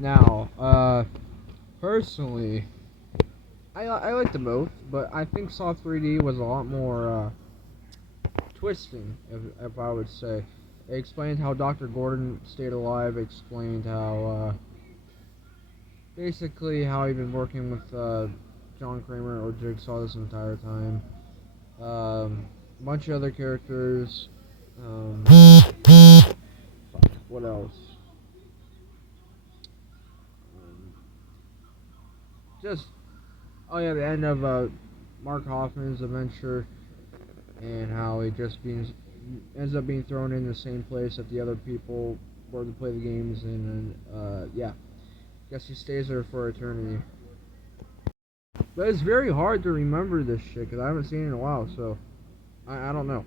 Now, personally, I like them both, but I think Saw 3D was a lot more twisting, if I would say. It explained how Dr. Gordon stayed alive. It explained how basically how he'd been working with John Kramer or Jigsaw this entire time. A bunch of other characters. What else? Um, just oh yeah, the end of Mark Hoffman's adventure and how he just ends up being thrown in the same place that the other people were to play the games, and yeah, guess he stays there for eternity. But it's very hard to remember this shit because I haven't seen it in a while, so I don't know.